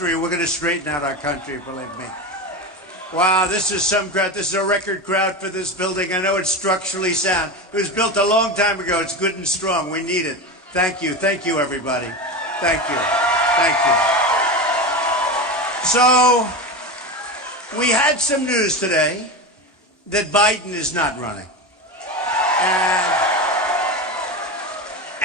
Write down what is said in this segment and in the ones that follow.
We're going to straighten out our country, believe me. Wow, this is some crowd. This is a record crowd for this building. I know it's structurally sound. It was built a long time ago. It's good and strong. We need it. Thank you. Thank you, everybody. Thank you. Thank you. So, we had some news today that Biden is not running.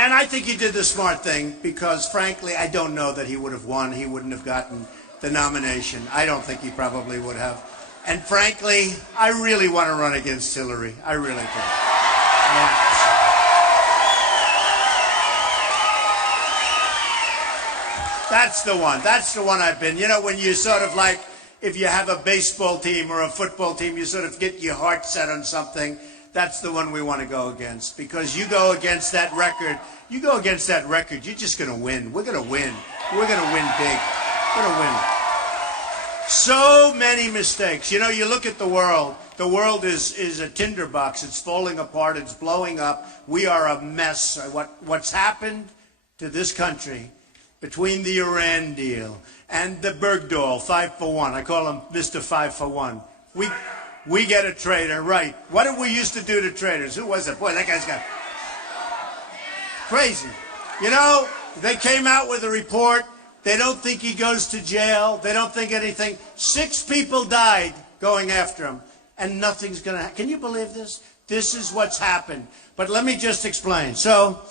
And I think he did the smart thing because, frankly, I don't know that he would have won. He wouldn't have gotten the nomination. I don't think he probably would have. And, frankly, I really want to run against Hillary. I really do. That's the one. That's the one I've been. You know, when you sort of like, if you have a baseball team or a football team, you sort of get your heart set on something. That's the one we want to go against, because you go against that record, you're just going to win. We're going to win. We're going to win big. We're going to win. So many mistakes. You know, you look at the world. The world is a tinderbox. It's falling apart. It's blowing up. We are a mess. What's happened to this country between the Iran deal and the Bergdahl 5 for 1. I call him Mr. 5 for 1. We get a traitor, right? What did we used to do to traitors? Who was it? Boy, that guy's got crazy. You know, they came out with a report. They don't think he goes to jail. They don't think anything. 6 people died going after him, and nothing's going to happen. Can you believe this? This is what's happened. But let me just explain. So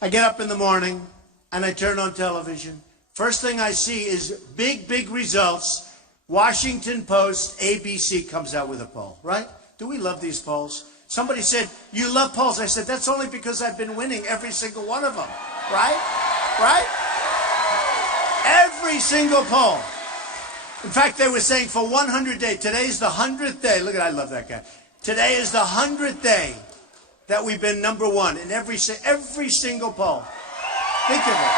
I get up in the morning, and I turn on television. First thing I see is big results. Washington Post, ABC comes out with a poll, right? Do we love these polls? Somebody said, you love polls. I said, that's only because I've been winning every single one of them, right? Right? Every single poll. In fact, they were saying for 100 days, today's the 100th day. Look at, I love that guy. Today is the 100th day that we've been number one in every single poll. Think of it.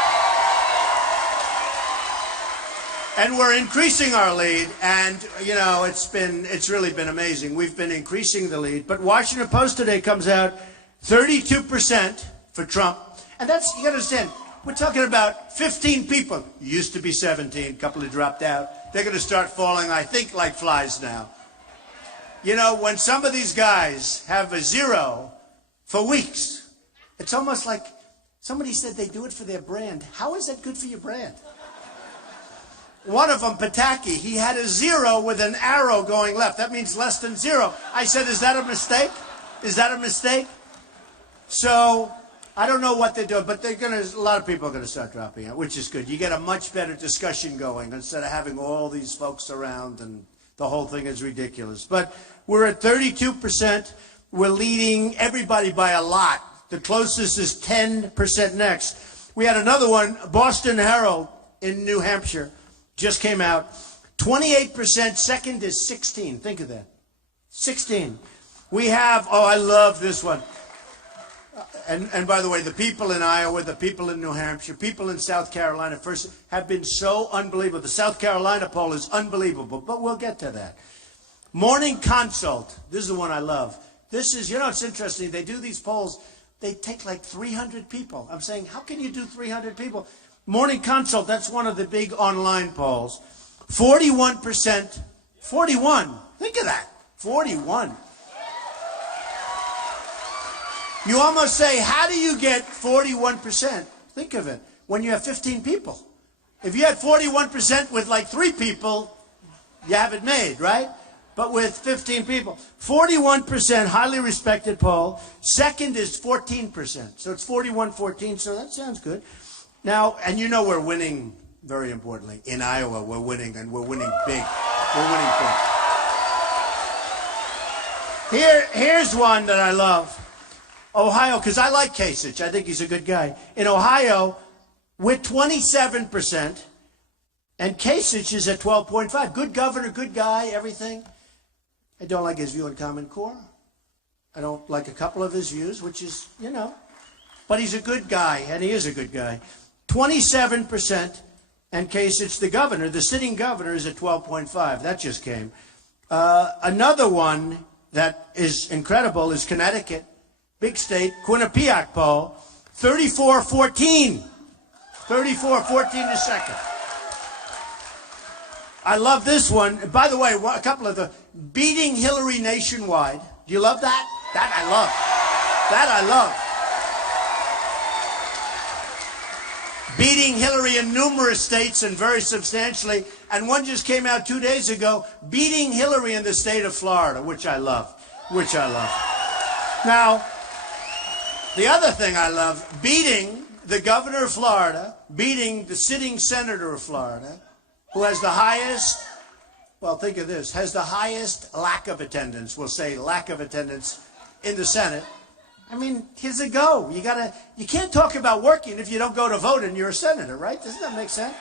And we're increasing our lead, and, you know, it's really been amazing. We've been increasing the lead. But Washington Post today comes out 32% for Trump. And that's, you got to understand, we're talking about 15 people. Used to be 17, a couple have dropped out. They're going to start falling, I think, like flies now. You know, when some of these guys have a 0 for weeks, it's almost like somebody said they do it for their brand. How is that good for your brand? One of them, Pataki, he had a 0 with an arrow going left. That means less than 0. I said, is that a mistake? Is that a mistake? So I don't know what they're doing, but a lot of people are going to start dropping out, which is good. You get a much better discussion going instead of having all these folks around, and the whole thing is ridiculous. But we're at 32%. We're leading everybody by a lot. The closest is 10% next. We had another one, Boston Herald in New Hampshire. Just came out. 28%. Second is 16. Think of that. 16. We have, oh, I love this one. And by the way, the people in Iowa, the people in New Hampshire, people in South Carolina first have been so unbelievable. The South Carolina poll is unbelievable, but we'll get to that. Morning Consult. This is the one I love. This is, you know, it's interesting. They do these polls. They take like 300 people. I'm saying, how can you do 300 people? Morning Consult, that's one of the big online polls. 41%. 41. Think of that. 41. You almost say, how do you get 41%? Think of it. When you have 15 people. If you had 41% with like 3 people, you have it made, right? But with 15 people. 41%, highly respected poll. Second is 14%. So it's 41-14, so that sounds good. Now, and you know we're winning, very importantly. In Iowa, we're winning, and we're winning big. We're winning big. Here's one that I love. Ohio, because I like Kasich. I think he's a good guy. In Ohio, we're 27%, and Kasich is at 12.5. Good governor, good guy, everything. I don't like his view on Common Core. I don't like a couple of his views, which is, you know. But he's a good guy, and he is a good guy. 27%, and Kasich, the governor, the sitting governor, is at 12.5. That just came. Another one that is incredible is Connecticut, big state, Quinnipiac poll, 34-14. 34-14 to second. I love this one. By the way, a couple of the beating Hillary nationwide. Do you love that? That I love. That I love. Beating Hillary in numerous states and very substantially. And one just came out 2 days ago, beating Hillary in the state of Florida, which I love. Which I love. Now, the other thing I love, beating the governor of Florida, beating the sitting senator of Florida, who has the highest, well, think of this, has the highest lack of attendance, we'll say lack of attendance in the Senate. I mean, here's a go. You can't talk about working if you don't go to vote and you're a senator, right? Doesn't that make sense?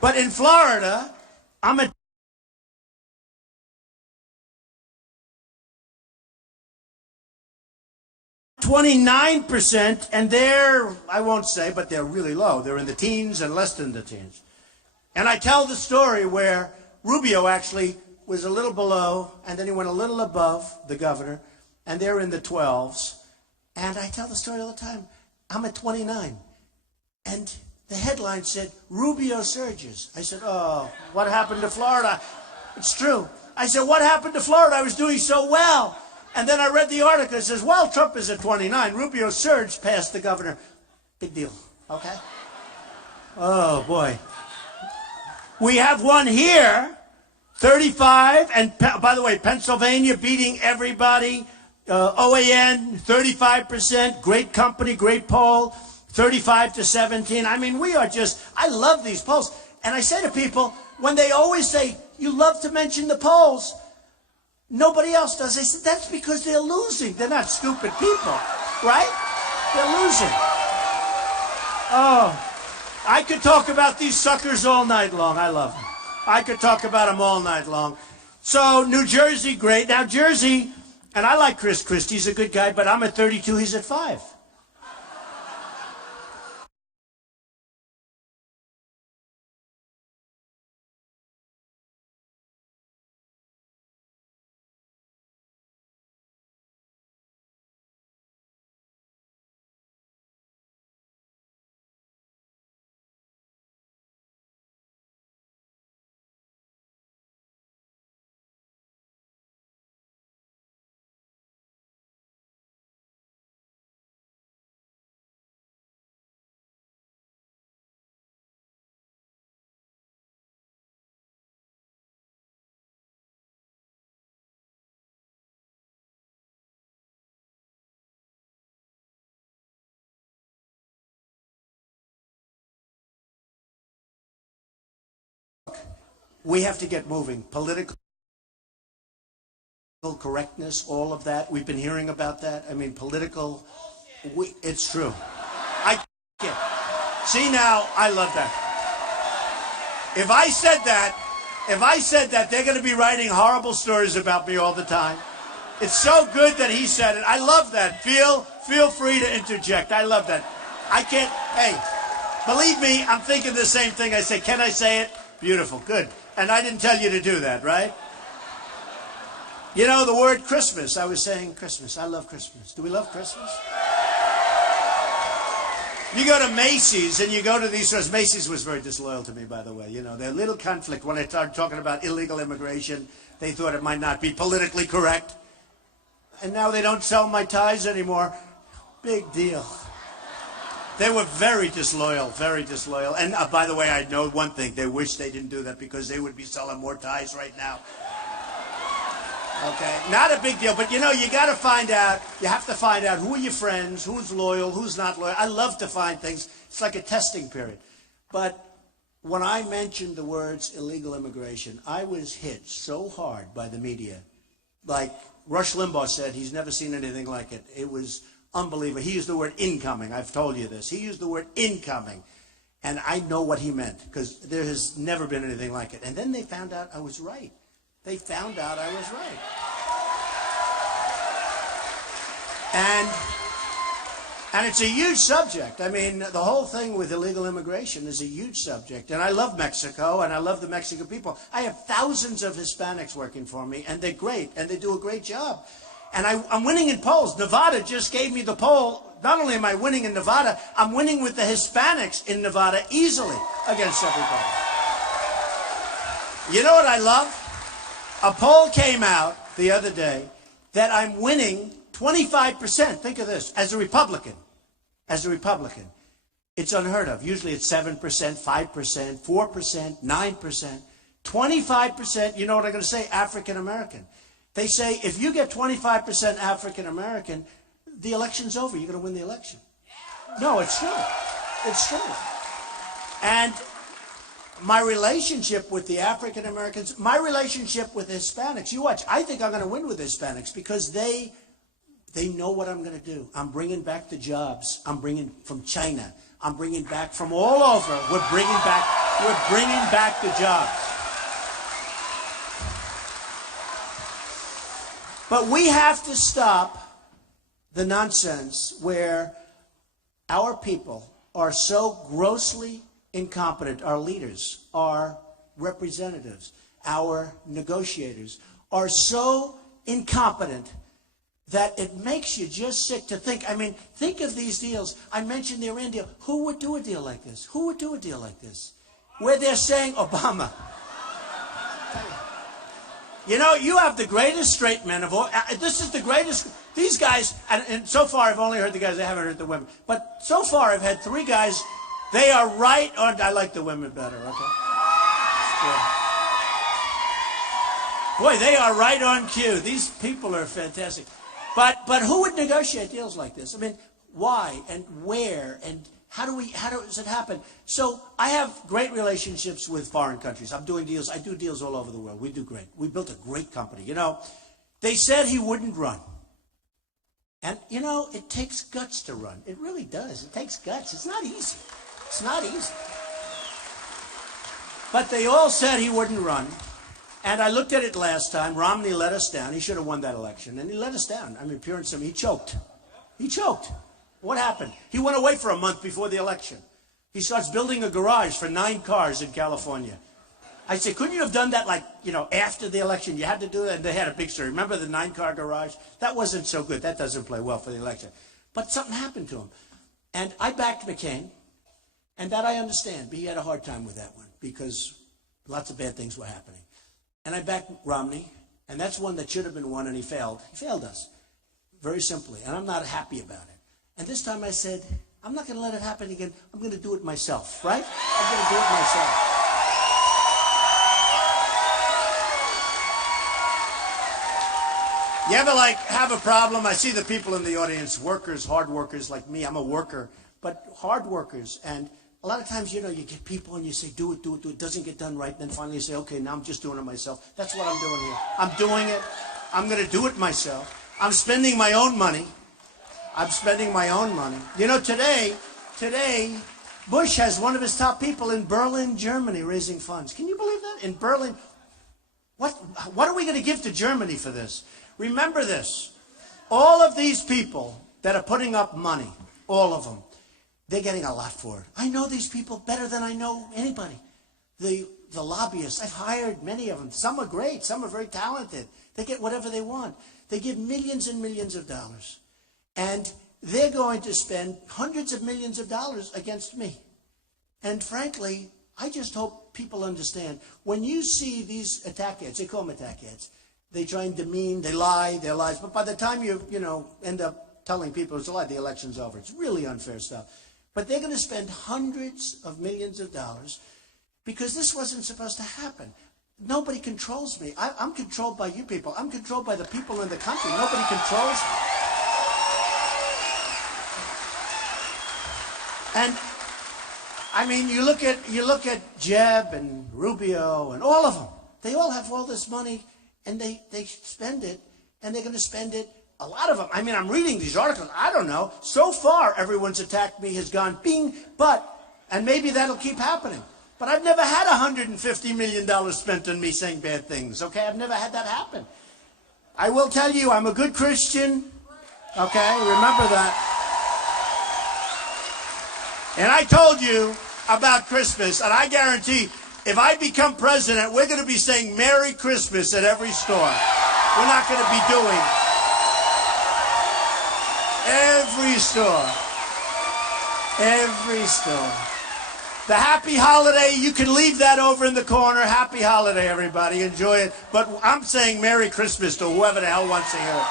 But in Florida, I'm a 29%, and they're, I won't say, but they're really low. They're in the teens and less than the teens. And I tell the story where Rubio actually was a little below, and then he went a little above the governor, and they're in the 12s. And I tell the story all the time. I'm at 29. And the headline said, Rubio surges. I said, oh, what happened to Florida? It's true. I said, what happened to Florida? I was doing so well. And then I read the article. It says, well, Trump is at 29. Rubio surged past the governor. Big deal. Okay? Oh, boy. We have one here, 35. And by the way, Pennsylvania beating everybody. OAN, 35%. Great company, great poll. 35-17. I mean, we are just, I love these polls. And I say to people, when they always say, you love to mention the polls, nobody else does. I said, that's because they're losing. They're not stupid people, right? They're losing. Oh, I could talk about these suckers all night long. I love them. I could talk about them all night long. So, New Jersey, great. Now, Jersey, and I like Chris Christie. He's a good guy, but I'm at 32. He's at 5. We have to get moving. Political correctness, all of that. We've been hearing about that. I mean, political, it's true. I can't. See now, I love that. If I said that, they're going to be writing horrible stories about me all the time. It's so good that he said it. I love that. Feel free to interject. I love that. I can't, hey, believe me, I'm thinking the same thing. I say, can I say it? Beautiful, good. And I didn't tell you to do that, right? You know, the word Christmas. I was saying Christmas. I love Christmas. Do we love Christmas? You go to Macy's and you go to these stores. Macy's was very disloyal to me, by the way. You know, their little conflict when I started talking about illegal immigration, they thought it might not be politically correct. And now they don't sell my ties anymore. Big deal. They were very disloyal, very disloyal. And by the way, I know one thing. They wish they didn't do that because they would be selling more ties right now. Okay, not a big deal. But, you know, you got to find out. You have to find out who are your friends, who's loyal, who's not loyal. I love to find things. It's like a testing period. But when I mentioned the words illegal immigration, I was hit so hard by the media. Like Rush Limbaugh said, he's never seen anything like it. It was unbelievable. He used the word incoming. I've told you this. He used the word incoming. And I know what he meant because there has never been anything like it. And then they found out I was right. They found out I was right. And it's a huge subject. I mean, the whole thing with illegal immigration is a huge subject. And I love Mexico, and I love the Mexican people. I have thousands of Hispanics working for me, and they're great, and they do a great job. And I'm winning in polls. Nevada just gave me the poll. Not only am I winning in Nevada, I'm winning with the Hispanics in Nevada easily against everybody. You know what I love? A poll came out the other day that I'm winning 25%. Think of this. As a Republican. As a Republican. It's unheard of. Usually it's 7%, 5%, 4%, 9%. 25%, you know what I'm going to say? African American. They say if you get 25% African American, the election's over. You're going to win the election. No, it's true. It's true. And my relationship with the African Americans, my relationship with Hispanics, you watch, I think I'm going to win with Hispanics because they know what I'm going to do. I'm bringing back the jobs. I'm bringing from China. I'm bringing back from all over. We're bringing back the jobs. But we have to stop the nonsense where our people are so grossly incompetent. Our leaders, our representatives, our negotiators are so incompetent that it makes you just sick to think. I mean, think of these deals. I mentioned the Iran deal. Who would do a deal like this? Who would do a deal like this? Where they're saying Obama. You know, you have the greatest straight men of all. This is the greatest. These guys, and so far I've only heard the guys. I haven't heard the women. But so far I've had three guys. They are right on. I like the women better. Okay. Boy, they are right on cue. These people are fantastic. But who would negotiate deals like this? I mean, why and where and how does it happen? So I have great relationships with foreign countries. I'm doing deals. I do deals all over the world. We do great. We built a great company. You know, they said he wouldn't run. And, you know, it takes guts to run. It really does. It takes guts. It's not easy. It's not easy. But they all said he wouldn't run. And I looked at it last time. Romney let us down. He should have won that election. And he let us down. I mean, pure and simple. He choked. He choked. What happened? He went away for a month before the election. He starts building a garage for 9 cars in California. I said, couldn't you have done that, like, you know, after the election? You had to do that. And they had a big story. Remember the 9-car garage? That wasn't so good. That doesn't play well for the election. But something happened to him. And I backed McCain. And that I understand. But he had a hard time with that one because lots of bad things were happening. And I backed Romney. And that's one that should have been won, and he failed. He failed us. Very simply. And I'm not happy about it. And this time I said, I'm not going to let it happen again. I'm going to do it myself, right? I'm going to do it myself. You ever, like, have a problem? I see the people in the audience, workers, hard workers like me. I'm a worker, but hard workers. And a lot of times, you know, you get people and you say, do it, do it, do it. It doesn't get done right. And then finally you say, okay, now I'm just doing it myself. That's what I'm doing here. I'm doing it. I'm going to do it myself. I'm spending my own money. I'm spending my own money. You know, today, Bush has one of his top people in Berlin, Germany, raising funds. Can you believe that? In Berlin, what are we going to give to Germany for this? Remember this. All of these people that are putting up money, all of them, they're getting a lot for it. I know these people better than I know anybody. The lobbyists, I've hired many of them. Some are great. Some are very talented. They get whatever they want. They give millions and millions of dollars. And they're going to spend hundreds of millions of dollars against me. And frankly, I just hope people understand. When you see these attack ads, they call them attack ads. They try and demean, they lie, their lies. But by the time you end up telling people it's a lie, the election's over. It's really unfair stuff. But they're going to spend hundreds of millions of dollars because this wasn't supposed to happen. Nobody controls me. I'm controlled by you people. I'm controlled by the people in the country. Nobody controls me. And I mean, you look at Jeb and Rubio and all of them. They all have all this money, and they spend it, and they're going to spend it. A lot of them. I mean, I'm reading these articles. I don't know. So far, everyone's attacked me has gone bing, and maybe that'll keep happening. But I've never had $150 million spent on me saying bad things. Okay, I've never had that happen. I will tell you, I'm a good Christian. Okay, remember that. And I told you about Christmas, and I guarantee if I become president, we're going to be saying Merry Christmas at every store. We're not going to be doing every store. Every store. The happy holiday, you can leave that over in the corner. Happy holiday, everybody. Enjoy it. But I'm saying Merry Christmas to whoever the hell wants to hear it.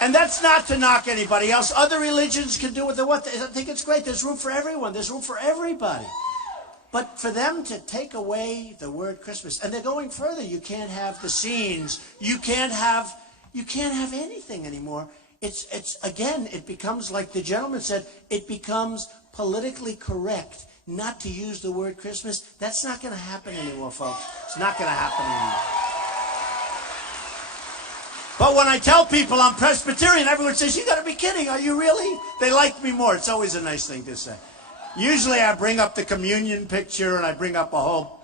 And that's not to knock anybody else. Other religions can do what they want. I think it's great. There's room for everyone. There's room for everybody. But for them to take away the word Christmas, and they're going further. You can't have the scenes. You can't have anything anymore. It's again, it becomes, like the gentleman said, it becomes politically correct not to use the word Christmas. That's not going to happen anymore, folks. It's not going to happen anymore. But when I tell people I'm Presbyterian, everyone says, you got to be kidding. Are you really? They like me more. It's always a nice thing to say. Usually I bring up the communion picture and I bring up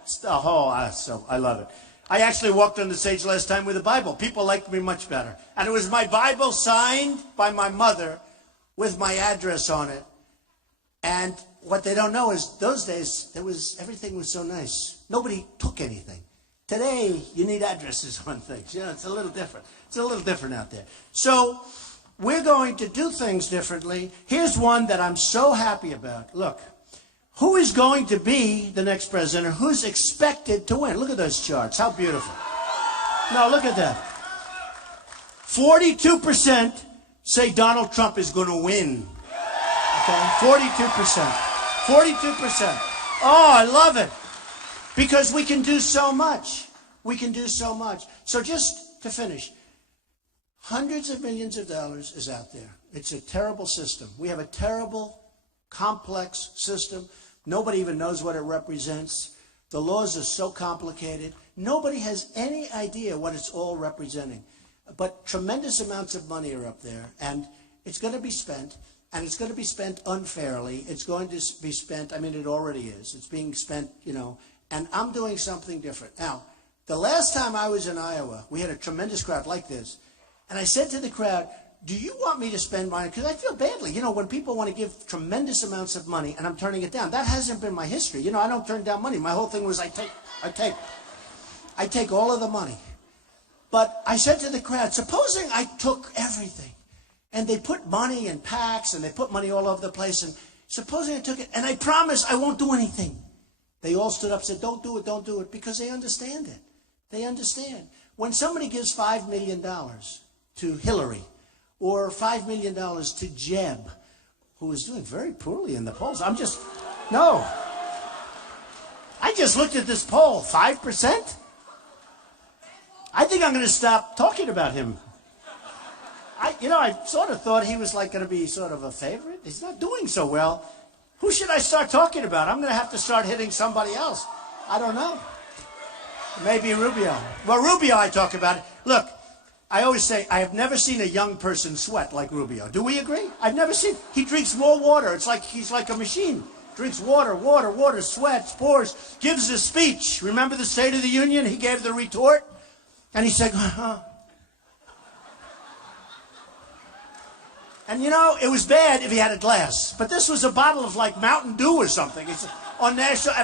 so I love it. I actually walked on the stage last time with a Bible. People liked me much better. And it was my Bible signed by my mother with my address on it. And what they don't know is those days, everything was so nice. Nobody took anything. Today, you need addresses on things. You know, it's a little different. It's a little different out there. So we're going to do things differently. Here's one that I'm so happy about. Look, who is going to be the next president? Who's expected to win? Look at those charts. How beautiful. No, look at that. 42% say Donald Trump is going to win. Okay, 42%. 42%. Oh, I love it. Because we can do so much. We can do so much. So just to finish, hundreds of millions of dollars is out there. It's a terrible system. We have a terrible, complex system. Nobody even knows what it represents. The laws are so complicated. Nobody has any idea what it's all representing. But tremendous amounts of money are up there, and it's going to be spent. And it's going to be spent unfairly. It's going to be spent, I mean, it already is. It's being spent, you know, and I'm doing something different. Now, the last time I was in Iowa, we had a tremendous crowd like this. And I said to the crowd, do you want me to spend money? Because I feel badly. You know, when people want to give tremendous amounts of money and I'm turning it down, that hasn't been my history. You know, I don't turn down money. My whole thing was I take all of the money. But I said to the crowd, supposing I took everything. And they put money in packs, and they put money all over the place. And supposing I took it, and I promise I won't do anything. They all stood up and said, don't do it, because they understand it. They understand. When somebody gives $5 million to Hillary, or $5 million to Jeb, who is doing very poorly in the polls, I just looked at this poll, 5%? I think I'm going to stop talking about him. I sort of thought he was like going to be sort of a favorite. He's not doing so well. Who should I start talking about? I'm going to have to start hitting somebody else. I don't know. Maybe Rubio. Well, Rubio I talk about it. Look, I always say I have never seen a young person sweat like Rubio. Do we agree? I've never seen. He drinks more water. It's like he's like a machine. Drinks water, sweats, pours, gives a speech. Remember the State of the Union? He gave the retort. And he said, And, you know, it was bad if he had a glass. But this was a bottle of, like, Mountain Dew or something. It's on national,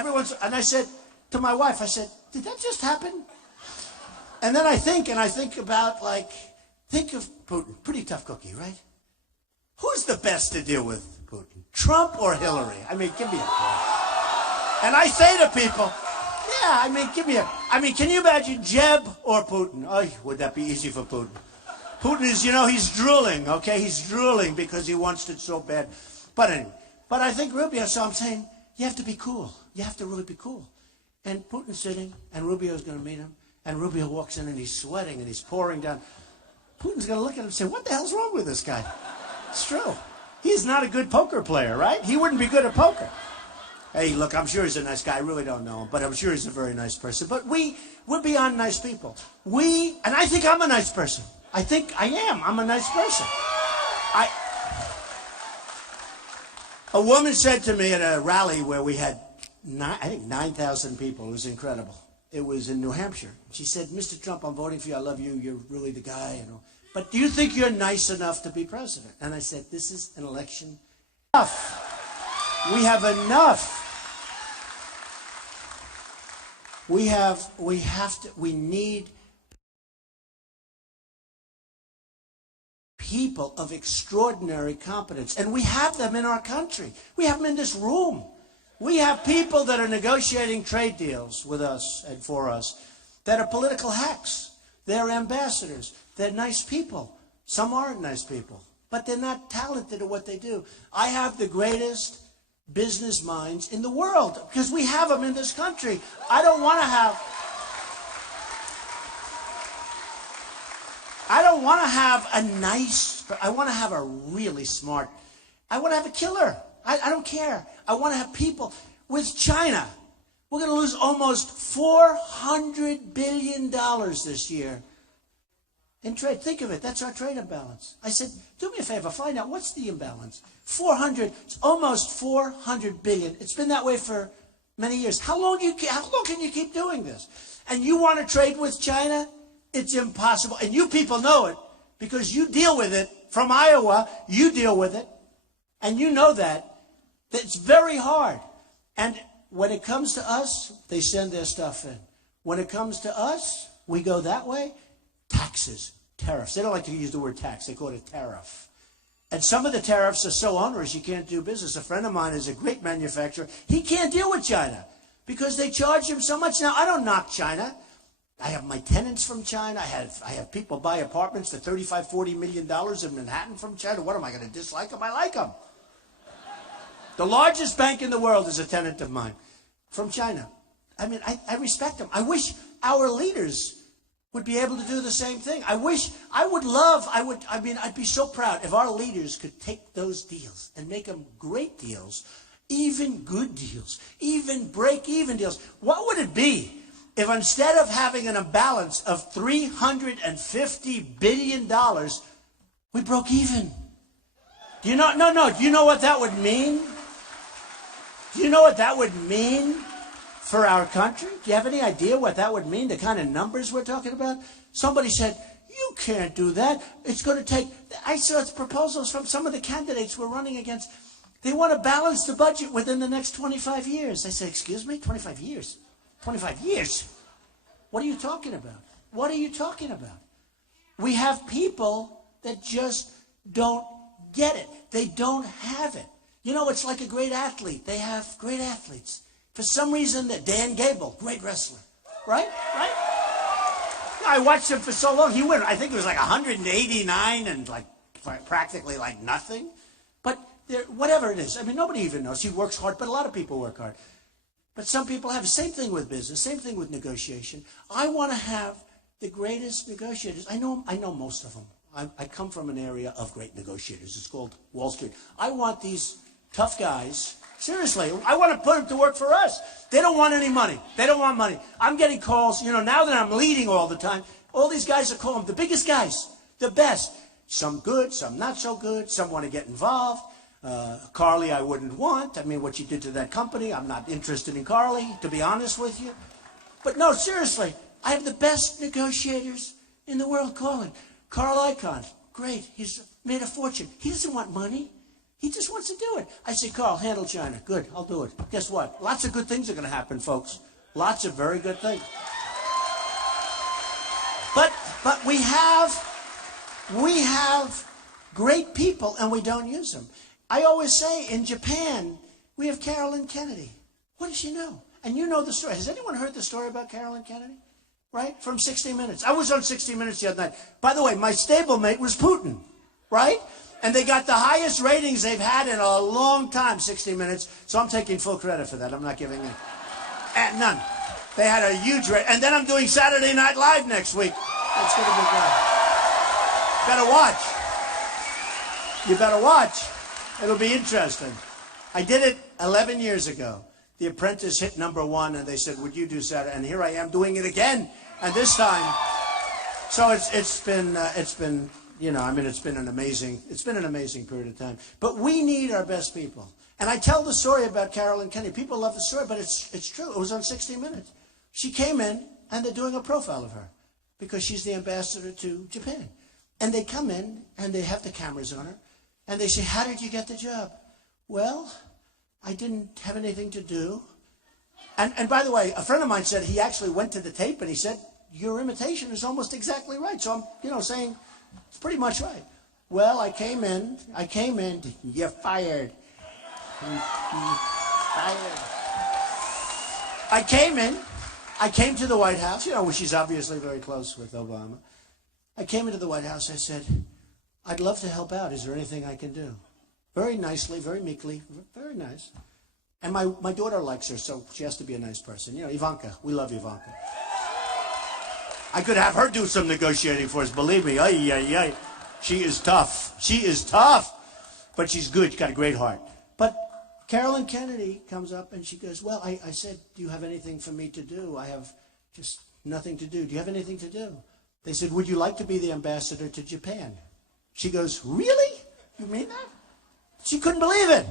and I said to my wife, I said, did that just happen? And then I think about, like, think of Putin. Pretty tough cookie, right? Who's the best to deal with Putin? Trump or Hillary? I mean, give me a break. And I say to people, yeah, I mean, can you imagine Jeb or Putin? Oh, would that be easy for Putin? Putin is, you know, he's drooling, okay? He's drooling because he wants it so bad. But anyway, I think Rubio, so I'm saying, you have to be cool. You have to really be cool. And Putin's sitting, and Rubio's going to meet him, and Rubio walks in, and he's sweating, and he's pouring down. Putin's going to look at him and say, what the hell's wrong with this guy? It's true. He's not a good poker player, right? He wouldn't be good at poker. Hey, look, I'm sure he's a nice guy. I really don't know him, but I'm sure he's a very nice person. But we're beyond nice people. And I think I'm a nice person. I think I am. I'm a nice person. A woman said to me at a rally where we had, I think 9,000 people. It was incredible. It was in New Hampshire. She said, Mr. Trump, I'm voting for you. I love you. You're really the guy. You know. But do you think you're nice enough to be president? And I said, this is an election. Enough. We have enough. We need people of extraordinary competence, and we have them in our country. We have them in this room. We have people that are negotiating trade deals with us and for us that are political hacks. They're ambassadors. They're nice people. Some aren't nice people, but they're not talented at what they do. I have the greatest business minds in the world because we have them in this country. I don't want to have a nice, I want to have a really smart, I want to have a killer. I don't care. I want to have people. With China, we're going to lose almost $400 billion this year in trade. Think of it. That's our trade imbalance. I said, do me a favor, find out what's the imbalance. It's almost 400 billion. It's been that way for many years. How long can you keep doing this? And you want to trade with China? It's impossible. And you people know it because you deal with it. From Iowa, you deal with it. And you know that. It's very hard. And when it comes to us, they send their stuff in. When it comes to us, we go that way. Taxes, tariffs. They don't like to use the word tax. They call it a tariff. And some of the tariffs are so onerous you can't do business. A friend of mine is a great manufacturer. He can't deal with China because they charge him so much. Now, I don't knock China. I have my tenants from China. I have people buy apartments for $35, $40 million in Manhattan from China. What am I going to dislike them? I like them. The largest bank in the world is a tenant of mine from China. I mean, I respect them. I wish our leaders would be able to do the same thing. I'd be so proud if our leaders could take those deals and make them great deals, even good deals, even break-even deals. What would it be if instead of having an imbalance of $350 billion, we broke even? Do you know? No. Do you know what that would mean? Do you know what that would mean for our country? Do you have any idea what that would mean, the kind of numbers we're talking about? Somebody said, you can't do that. It's going to take... I saw proposals from some of the candidates we're running against. They want to balance the budget within the next 25 years. I said, excuse me? 25 years? 25 years? What are you talking about? What are you talking about? We have people that just don't get it. They don't have it. You know, it's like a great athlete. They have great athletes. For some reason, Dan Gable, great wrestler. Right? I watched him for so long. He went, I think it was like 189 and like practically like nothing. But whatever it is, I mean, nobody even knows. He works hard, but a lot of people work hard. But some people have the same thing with business, same thing with negotiation. I want to have the greatest negotiators. I know most of them. I come from an area of great negotiators. It's called Wall Street. I want these tough guys. Seriously, I want to put them to work for us. They don't want any money. They don't want money. I'm getting calls, now that I'm leading all the time, all these guys are calling, the biggest guys, the best. Some good, some not so good. Some want to get involved. Carly, I wouldn't want. I mean, what you did to that company, I'm not interested in Carly, to be honest with you. But no, seriously, I have the best negotiators in the world calling. Carl Icahn, great. He's made a fortune. He doesn't want money. He just wants to do it. I say, Carl, handle China. Good, I'll do it. Guess what? Lots of good things are going to happen, folks. Lots of very good things. But we have great people, and we don't use them. I always say, in Japan, we have Carolyn Kennedy. What does she know? And you know the story. Has anyone heard the story about Carolyn Kennedy? Right? From 60 Minutes. I was on 60 Minutes the other night. By the way, my stablemate was Putin. Right? And they got the highest ratings they've had in a long time, 60 Minutes. So I'm taking full credit for that. I'm not giving none. They had a huge rate. And then I'm doing Saturday Night Live next week. It's going to be good. Better watch. You better watch. It'll be interesting. I did it 11 years ago. The Apprentice hit #1, and they said, would you do Saturday? And here I am doing it again. And this time, so it's been an amazing period of time. But we need our best people. And I tell the story about Carolyn Kennedy. People love the story, but it's true. It was on 60 Minutes. She came in, and they're doing a profile of her because she's the ambassador to Japan. And they come in, and they have the cameras on her, and they say, how did you get the job? Well, I didn't have anything to do. And by the way, a friend of mine said he actually went to the tape, and he said, your imitation is almost exactly right. So I'm, saying it's pretty much right. Well, I came in, you're fired. Fired. I came to the White House, she's obviously very close with Obama. I came into the White House, I said, I'd love to help out. Is there anything I can do? Very nicely, very meekly, very nice. And my daughter likes her, so she has to be a nice person. Ivanka, we love Ivanka. I could have her do some negotiating for us, believe me. Ay, ay, ay. She is tough. She is tough. But she's good. She's got a great heart. But Carolyn Kennedy comes up and she goes, well, I said, do you have anything for me to do? I have just nothing to do. Do you have anything to do? They said, would you like to be the ambassador to Japan? She goes, really? You mean that? She couldn't believe it.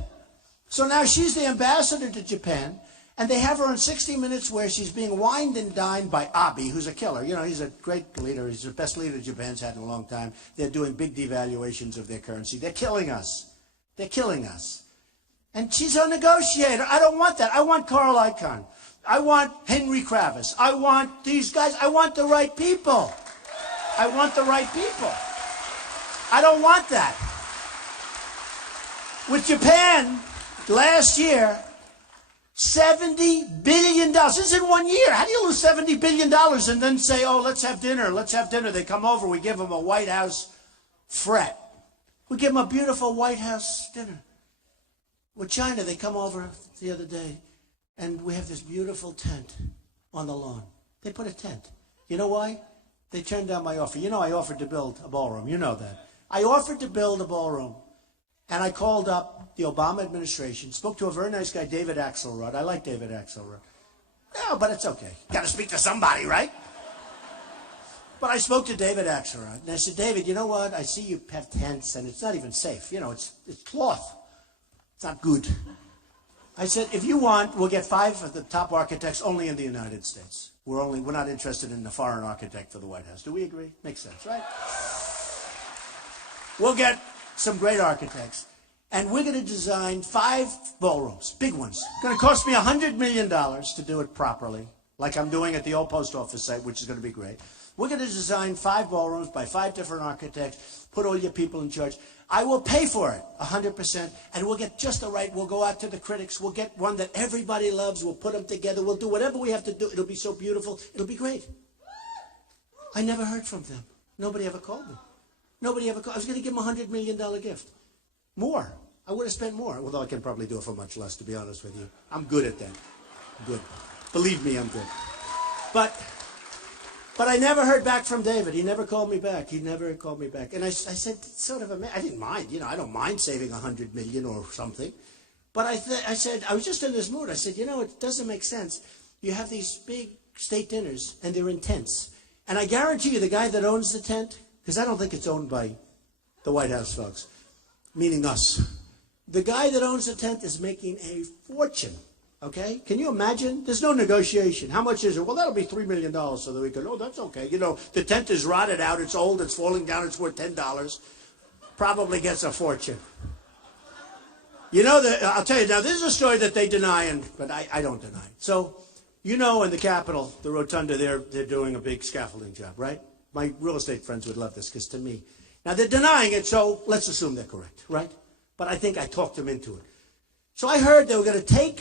So now she's the ambassador to Japan, and they have her on 60 Minutes where she's being wined and dined by Abe, who's a killer. He's a great leader. He's the best leader Japan's had in a long time. They're doing big devaluations of their currency. They're killing us. They're killing us. And she's a negotiator. I don't want that. I want Carl Icahn. I want Henry Kravis. I want these guys. I want the right people. I want the right people. I don't want that. With Japan, last year, $70 billion. This is in 1 year. How do you lose $70 billion and then say, oh, let's have dinner, let's have dinner. They come over, we give them a White House fret. We give them a beautiful White House dinner. With China, they come over the other day, and we have this beautiful tent on the lawn. They put a tent. You know why? They turned down my offer. I offered to build a ballroom. You know that. I offered to build a ballroom. And I called up the Obama administration, spoke to a very nice guy, David Axelrod. I like David Axelrod. No, but it's okay. Got to speak to somebody, right? But I spoke to David Axelrod, and I said, David, you know what? I see you have tents, and it's not even safe. It's cloth. It's not good. I said, if you want, we'll get 5 of the top architects only in the United States. We're not interested in the foreign architect for the White House. Do we agree? Makes sense, right? We'll get some great architects. And we're going to design 5 ballrooms, big ones. It's going to cost me $100 million to do it properly, like I'm doing at the old post office site, which is going to be great. We're going to design 5 ballrooms by 5 different architects, put all your people in charge. I will pay for it 100%, and we'll get just the right. We'll go out to the critics. We'll get one that everybody loves. We'll put them together. We'll do whatever we have to do. It'll be so beautiful. It'll be great. I never heard from them. Nobody ever called me. Nobody ever called. I was going to give them a $100 million gift. More. I would have spent more, although I can probably do it for much less, to be honest with you. I'm good at that. Good. Believe me, I'm good. But I never heard back from David. He never called me back. He never called me back. And I said, I didn't mind. I don't mind saving $100 million or something. But I said, I was just in this mood. I said, it doesn't make sense. You have these big state dinners, and they're in tents. And I guarantee you the guy that owns the tent, because I don't think it's owned by the White House folks, meaning us. The guy that owns the tent is making a fortune, okay? Can you imagine? There's no negotiation. How much is it? Well, that'll be $3 million so that we can, oh, that's okay. The tent is rotted out. It's old. It's falling down. It's worth $10. Probably gets a fortune. I'll tell you, now, this is a story that they deny, but I don't deny it. So, in the Capitol, the Rotunda, they're doing a big scaffolding job, right? My real estate friends would love this, because to me, now they're denying it, so let's assume they're correct, right? But I think I talked them into it. So I heard they were going to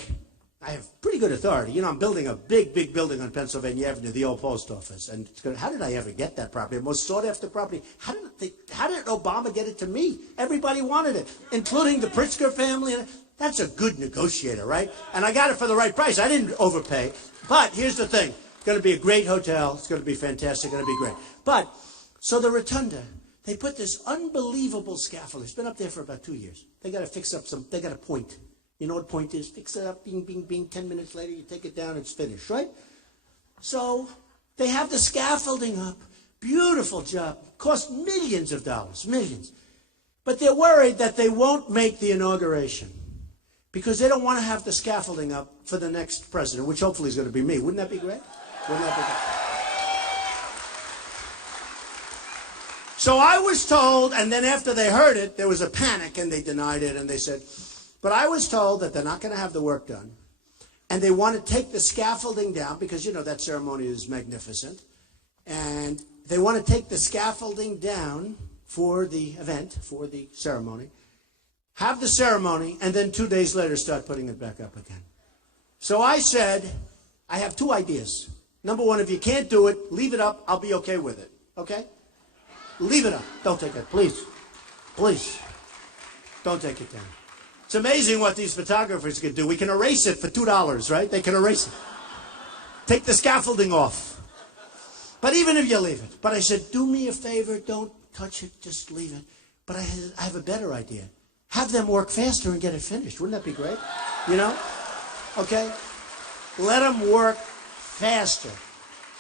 I have pretty good authority. I'm building a big, big building on Pennsylvania Avenue, the old post office. And how did I ever get that property? The most sought after property. How did Obama get it to me? Everybody wanted it, including the Pritzker family. That's a good negotiator, right? And I got it for the right price. I didn't overpay. But here's the thing. It's going to be a great hotel. It's going to be fantastic. It's going to be great. But, so the Rotunda, they put this unbelievable scaffolding. It's been up there for about 2 years. They got to fix up they got a point. You know what point is? Fix it up, bing, bing, bing. 10 minutes later, you take it down, it's finished, right? So they have the scaffolding up. Beautiful job. Cost millions of dollars, millions. But they're worried that they won't make the inauguration because they don't want to have the scaffolding up for the next president, which hopefully is going to be me. Wouldn't that be great? Wouldn't that be great? So I was told, and then after they heard it, there was a panic, and they denied it, and they said, but I was told that they're not going to have the work done, and they want to take the scaffolding down, because, that ceremony is magnificent, and they want to take the scaffolding down for the event, for the ceremony, have the ceremony, and then 2 days later start putting it back up again. So I said, I have two ideas. Number one, if you can't do it, leave it up. I'll be okay with it. Okay? Leave it up. Don't take it. Please. Please. Don't take it down. It's amazing what these photographers can do. We can erase it for $2, right? They can erase it. Take the scaffolding off. But even if you leave it. But I said, do me a favor. Don't touch it. Just leave it. But I have a better idea. Have them work faster and get it finished. Wouldn't that be great? You know? Okay? Let them work faster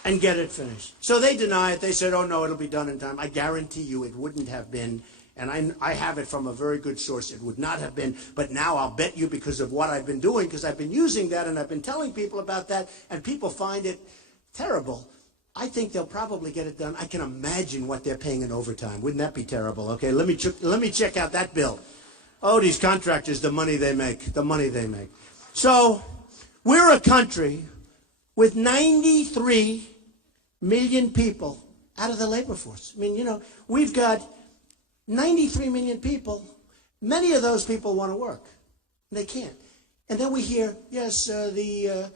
and get it finished. So they deny it. They said, oh, no, it'll be done in time. I guarantee you it wouldn't have been. And I have it from a very good source. It would not have been. But now I'll bet you because of what I've been doing, because I've been using that and I've been telling people about that, and people find it terrible. I think they'll probably get it done. I can imagine what they're paying in overtime. Wouldn't that be terrible? Okay, let me check out that bill. Oh, these contractors, the money they make, the money they make. So we're a country with 93 million people out of the labor force. I mean, you know, we've got 93 million people. Many of those people want to work. They can't. And then we hear, yes, the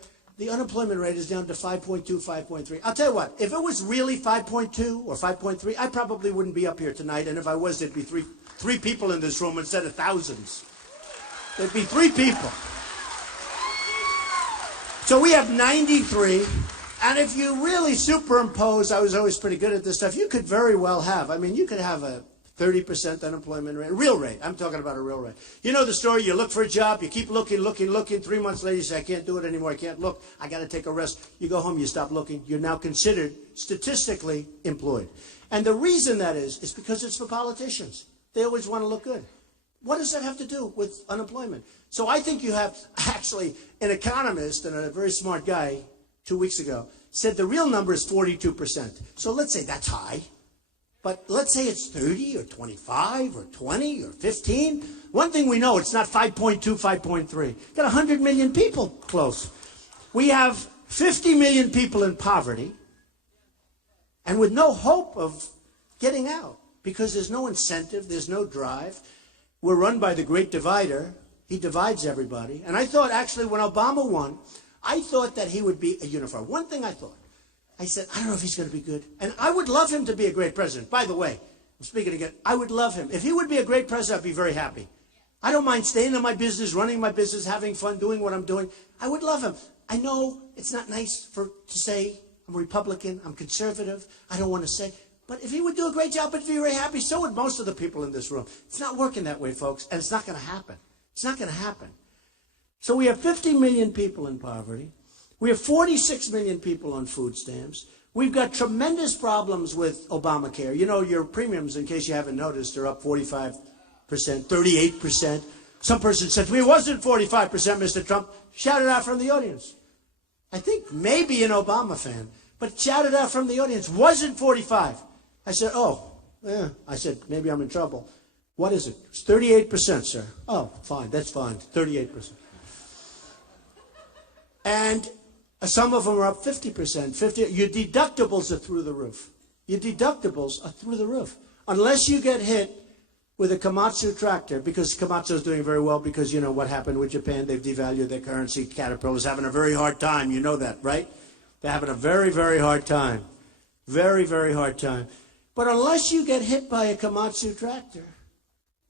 unemployment rate is down to 5.2, 5.3. I'll tell you what, if it was really 5.2 or 5.3, I probably wouldn't be up here tonight. And if I was, there'd be three people in this room instead of thousands. There'd be 3 people. So we have 93. And if you really superimpose, I was always pretty good at this stuff, you could very well have, I mean, you could have a 30% unemployment rate, real rate. I'm talking about a real rate. You know the story, you look for a job, you keep looking. 3 months later, you say, I can't do it anymore, I can't look, I got to take a rest. You go home, you stop looking. You're now considered statistically employed. And the reason that is because it's for politicians. They always want to look good. What does that have to do with unemployment? So I think you have, actually, an economist and a very smart guy 2 weeks ago said the real number is 42%. So let's say that's high. But let's say it's 30 or 25 or 20 or 15. One thing we know, it's not 5.2, 5.3. Got 100 million people close. We have 50 million people in poverty and with no hope of getting out because there's no incentive, there's no drive. We're run by the great divider. He divides everybody. And I thought, actually, when Obama won, I thought that he would be a unifier. One thing I thought. I said, I don't know if he's going to be good. And I would love him to be a great president. By the way, I'm speaking again, I would love him. If he would be a great president, I'd be very happy. I don't mind staying in my business, running my business, having fun, doing what I'm doing. I would love him. I know it's not nice to say I'm Republican, I'm conservative, I don't want to say. But if he would do a great job, I'd be very happy. So would most of the people in this room. It's not working that way, folks, and it's not going to happen. It's not going to happen. So we have 50 million people in poverty. We have 46 million people on food stamps. We've got tremendous problems with Obamacare. You know, your premiums, in case you haven't noticed, are up 45%, 38%. Some person said to me, it wasn't 45%, Mr. Trump. Shout it out from the audience. I think maybe an Obama fan, but shout it out from the audience. Wasn't 45. I said, oh, yeah. I said, maybe I'm in trouble. What is it? It's 38%, sir. Oh, fine. That's fine. 38%. And some of them are up 50%. Your deductibles are through the roof. Your deductibles are through the roof. Unless you get hit with a Komatsu tractor, because Komatsu is doing very well because, you know, what happened with Japan, they've devalued their currency. Caterpillar's having a very hard time. You know that, right? They're having a very, very hard time. Very, very hard time. But unless you get hit by a Komatsu tractor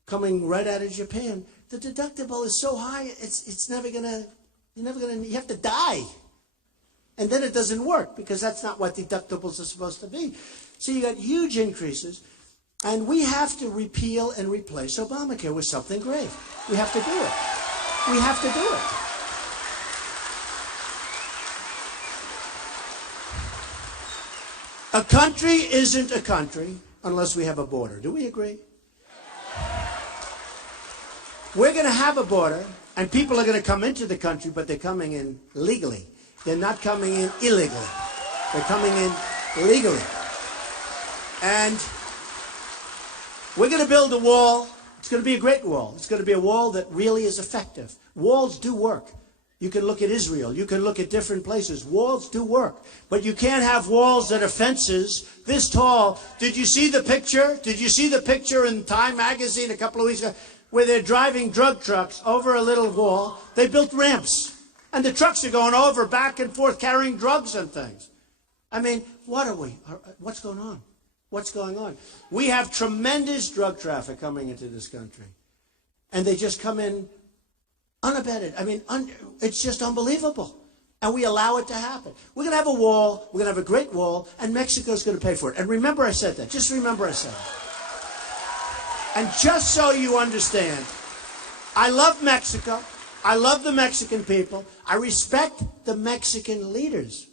coming right out of Japan, the deductible is so high, it's never going to, you have to die. And then it doesn't work because that's not what deductibles are supposed to be. So you got huge increases. And we have to repeal and replace Obamacare with something great. We have to do it. We have to do it. A country isn't a country unless we have a border. Do we agree? We're going to have a border, and people are going to come into the country, but they're coming in legally. They're not coming in illegally. They're coming in legally. And we're going to build a wall. It's going to be a great wall. It's going to be a wall that really is effective. Walls do work. You can look at Israel. You can look at different places. Walls do work. But you can't have walls that are fences this tall. Did you see the picture? Did you see the picture in Time magazine a couple of weeks ago where they're driving drug trucks over a little wall? They built ramps. And the trucks are going over back and forth carrying drugs and things. I mean, what's going on? What's going on? We have tremendous drug traffic coming into this country. And they just come in unabated. I mean, it's just unbelievable. And we allow it to happen. We're going to have a wall. We're going to have a great wall. And Mexico's going to pay for it. And remember I said that. Just remember I said it. And just so you understand, I love Mexico. I love the Mexican people. I respect the Mexican leaders.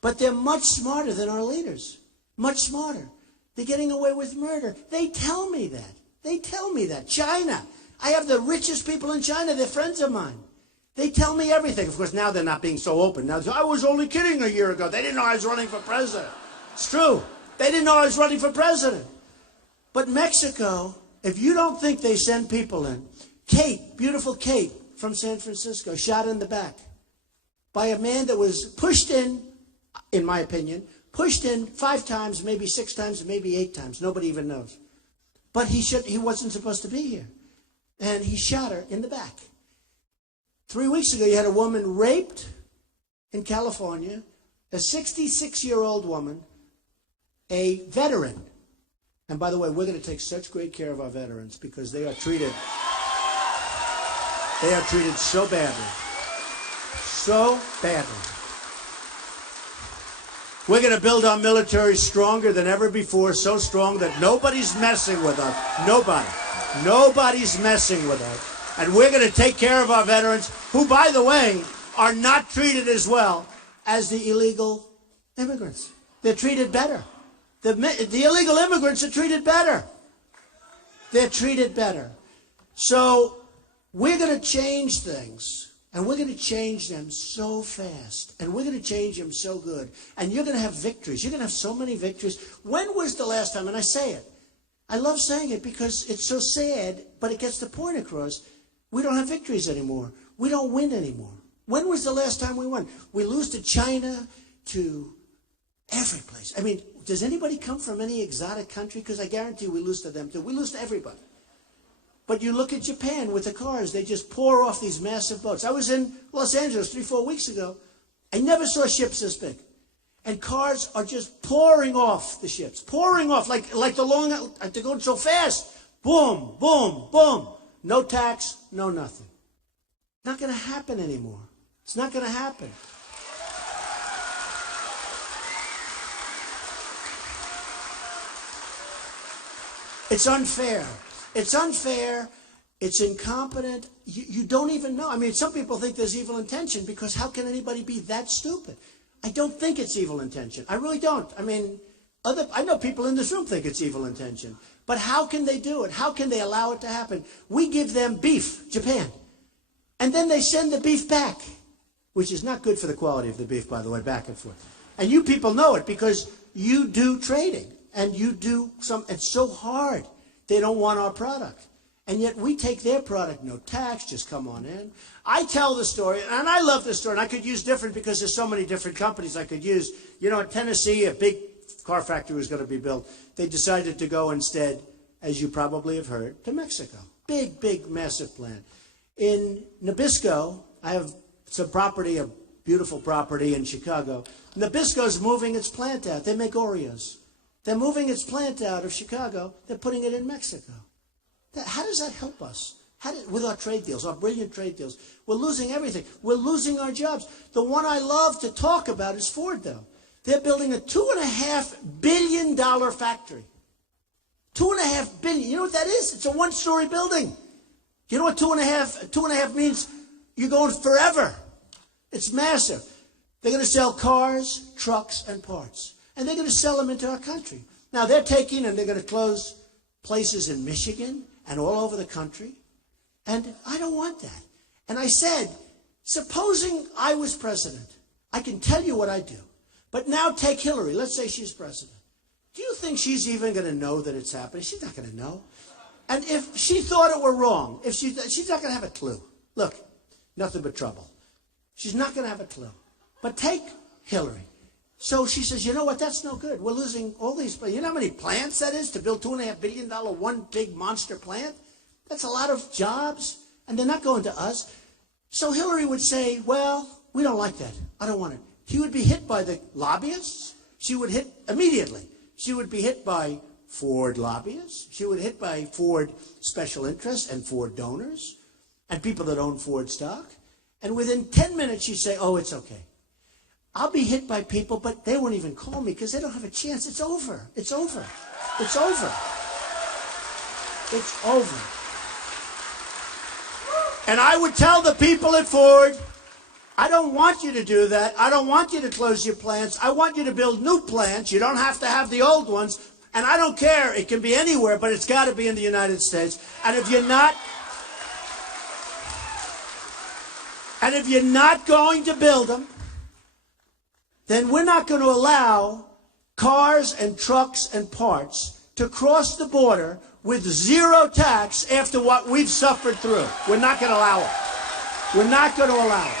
But they're much smarter than our leaders. Much smarter. They're getting away with murder. They tell me that. They tell me that. China. I have the richest people in China. They're friends of mine. They tell me everything. Of course, now they're not being so open. Now, I was only kidding a year ago. They didn't know I was running for president. It's true. They didn't know I was running for president. But Mexico, if you don't think they send people in, Kate, beautiful Kate from San Francisco, shot in the back by a man that was pushed in my opinion, pushed in 5 times, maybe 6 times, maybe 8 times. Nobody even knows. But he wasn't supposed to be here. And he shot her in the back. 3 weeks ago, you had a woman raped in California, a 66-year-old woman, a veteran. And by the way, we're going to take such great care of our veterans because they are treated so badly. So badly. We're going to build our military stronger than ever before, so strong that nobody's messing with us. Nobody. Nobody's messing with us. And we're going to take care of our veterans, who, by the way, are not treated as well as the illegal immigrants. They're treated better. The illegal immigrants are treated better. They're treated better. So we're going to change things, and we're going to change them so fast, and we're going to change them so good. And you're going to have victories. You're going to have so many victories. When was the last time, and I say it, I love saying it because it's so sad, but it gets the point across. We don't have victories anymore. We don't win anymore. When was the last time we won? We lose to China, to every place. I mean, does anybody come from any exotic country? Because I guarantee we lose to them too. We lose to everybody. But you look at Japan with the cars. They just pour off these massive boats. I was in Los Angeles 3-4 weeks ago. I never saw ships this big. And cars are just pouring off the ships. Pouring off like they're going so fast. Boom, boom, boom. No tax, no nothing. Not going to happen anymore. It's not going to happen. It's unfair. It's unfair. It's incompetent. You don't even know. I mean, some people think there's evil intention because how can anybody be that stupid? I don't think it's evil intention. I really don't. I mean, I know people in this room think it's evil intention. But how can they do it? How can they allow it to happen? We give them beef, Japan. And then they send the beef back, which is not good for the quality of the beef, by the way, back and forth. And you people know it because you do trading. And you do it's so hard. They don't want our product. And yet we take their product, no tax, just come on in. I tell the story, and I love this story, and I could use different because there's so many different companies I could use. You know, in Tennessee, a big car factory was going to be built. They decided to go instead, as you probably have heard, to Mexico. Big, big, massive plant. In Nabisco, I have some property, a beautiful property in Chicago. Nabisco's moving its plant out. They make Oreos. They're moving its plant out of Chicago. They're putting it in Mexico. How does that help us? With our trade deals, our brilliant trade deals. We're losing everything. We're losing our jobs. The one I love to talk about is Ford, though. They're building a $2.5 billion factory. $2.5 billion. You know what that is? It's a one-story building. You know what two and a half means? You're going forever. It's massive. They're going to sell cars, trucks, and parts. And they're going to sell them into our country. Now, they're taking and they're going to close places in Michigan and all over the country. And I don't want that. And I said, supposing I was president, I can tell you what I do. But now take Hillary. Let's say she's president. Do you think she's even going to know that it's happening? She's not going to know. And if she thought it were wrong, she's not going to have a clue. Look, nothing but trouble. She's not going to have a clue. But take Hillary. So she says, you know what, that's no good. We're losing all these, you know how many plants that is to build $2.5 billion, one big monster plant? That's a lot of jobs, and they're not going to us. So Hillary would say, well, we don't like that. I don't want it. She would be hit by the lobbyists. She would hit immediately. She would be hit by Ford lobbyists. She would hit by Ford special interests and Ford donors and people that own Ford stock. And within 10 minutes, she'd say, oh, it's okay. I'll be hit by people, but they won't even call me because they don't have a chance. It's over. It's over. It's over. It's over. And I would tell the people at Ford, I don't want you to do that. I don't want you to close your plants. I want you to build new plants. You don't have to have the old ones. And I don't care. It can be anywhere, but it's got to be in the United States. And if you're not going to build them, then we're not going to allow cars and trucks and parts to cross the border with zero tax after what we've suffered through. We're not going to allow it. We're not going to allow it.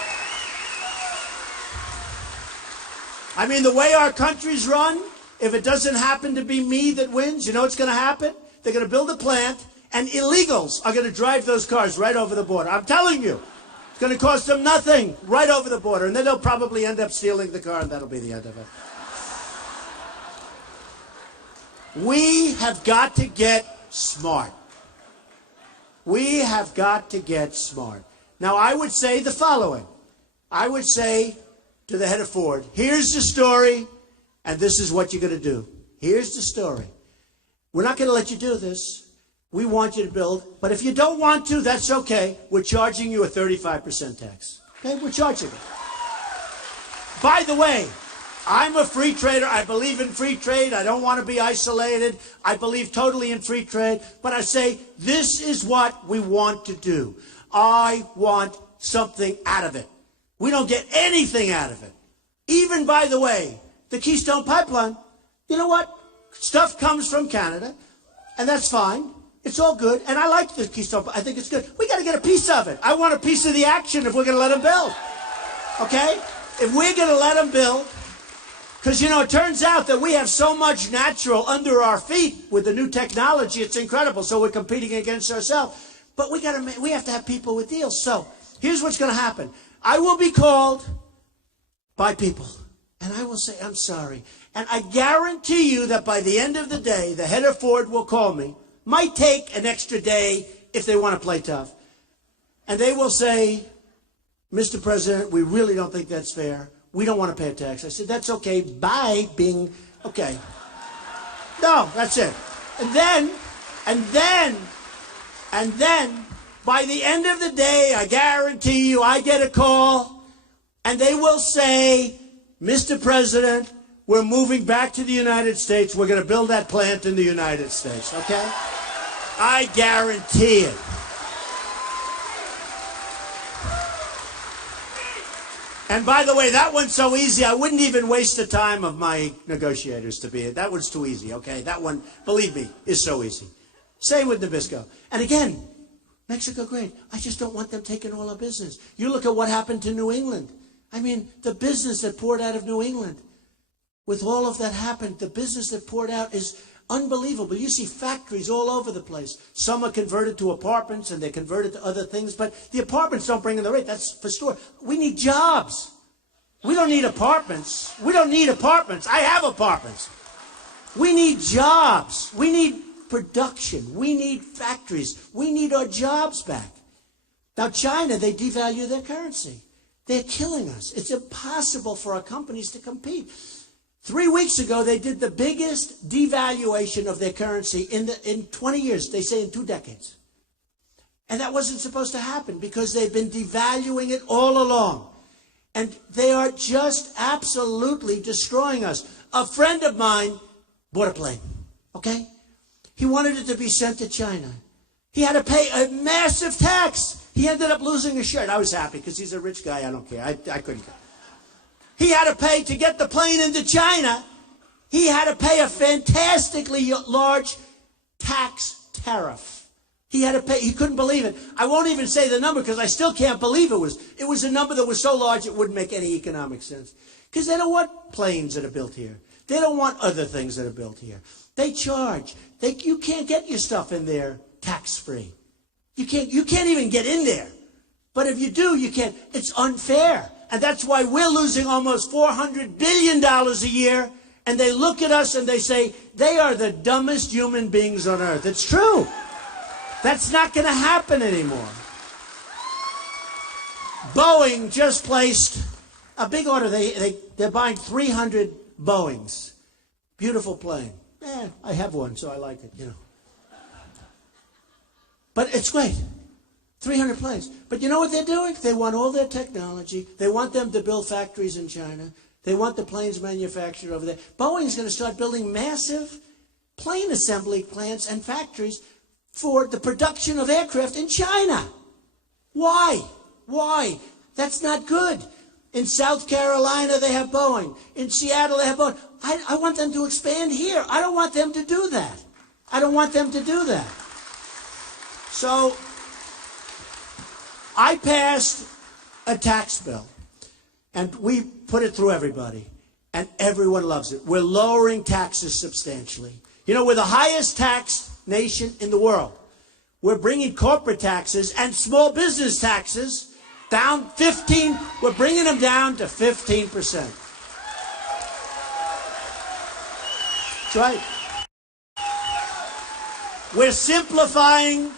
I mean, the way our country's run, if it doesn't happen to be me that wins, you know what's going to happen? They're going to build a plant, and illegals are going to drive those cars right over the border. I'm telling you. It's going to cost them nothing right over the border, and then they'll probably end up stealing the car, and that'll be the end of it. We have got to get smart. We have got to get smart. Now, I would say the following. I would say to the head of Ford, here's the story, and this is what you're going to do. Here's the story. We're not going to let you do this. We want you to build, but if you don't want to, that's okay. We're charging you a 35% tax. Okay, we're charging it. By the way, I'm a free trader. I believe in free trade. I don't want to be isolated. I believe totally in free trade. But I say, this is what we want to do. I want something out of it. We don't get anything out of it. Even, by the way, the Keystone Pipeline, you know what? Stuff comes from Canada, and that's fine. It's all good, and I like the Keystone. I think it's good. We got to get a piece of it. I want a piece of the action if we're going to let them build. Okay? If we're going to let them build, because, you know, it turns out that we have so much natural under our feet with the new technology. It's incredible. So we're competing against ourselves. But we have to have people with deals. So here's what's going to happen. I will be called by people, and I will say, I'm sorry. And I guarantee you that by the end of the day, the head of Ford will call me. Might take an extra day if they want to play tough. And they will say, Mr. President, we really don't think that's fair. We don't want to pay a tax. I said, that's okay. Bye, Bing. Okay. No, that's it. And then, by the end of the day, I guarantee you, I get a call, and they will say, Mr. President, we're moving back to the United States. We're going to build that plant in the United States, okay? I guarantee it. And by the way, that one's so easy, I wouldn't even waste the time of my negotiators to be it. That one's too easy, okay? That one, believe me, is so easy. Same with Nabisco. And again, Mexico, great. I just don't want them taking all our business. You look at what happened to New England. I mean, the business that poured out of New England. With all of that happened, the business that poured out is unbelievable. You see factories all over the place. Some are converted to apartments and they're converted to other things, but the apartments don't bring in the rate. That's for sure. We need jobs. We don't need apartments. We don't need apartments. I have apartments. We need jobs. We need production. We need factories. We need our jobs back. Now, China, they devalue their currency. They're killing us. It's impossible for our companies to compete. 3 weeks ago, they did the biggest devaluation of their currency in 20 years. They say in 2 decades. And that wasn't supposed to happen because they've been devaluing it all along. And they are just absolutely destroying us. A friend of mine bought a plane, okay? He wanted it to be sent to China. He had to pay a massive tax. He ended up losing a shirt. I was happy because he's a rich guy. I don't care. I couldn't care. He had to pay to get the plane into China. He had to pay a fantastically large tax tariff He had to pay. He couldn't believe it. I won't even say the number because I still can't believe it was a number that was so large it wouldn't make any economic sense. Because they don't want planes that are built here. They don't want other things that are built here. They charge. You can't get your stuff in there tax-free. You can't even get in there. But if you do, you can't. It's unfair. And that's why we're losing almost $400 billion a year. And they look at us and they say, they are the dumbest human beings on earth. It's true. That's not going to happen anymore. Boeing just placed a big order. They're buying 300 Boeings. Beautiful plane. I have one, so I like it, But it's great. 300 planes. But you know what they're doing? They want all their technology. They want them to build factories in China. They want the planes manufactured over there. Boeing's going to start building massive plane assembly plants and factories for the production of aircraft in China. Why? Why? That's not good. In South Carolina, they have Boeing. In Seattle, they have Boeing. I want them to expand here. I don't want them to do that. I don't want them to do that. So I passed a tax bill, and we put it through everybody, and everyone loves it. We're lowering taxes substantially. We're the highest taxed nation in the world. We're bringing corporate taxes and small business taxes down 15. We're bringing them down to 15%. That's right. We're simplifying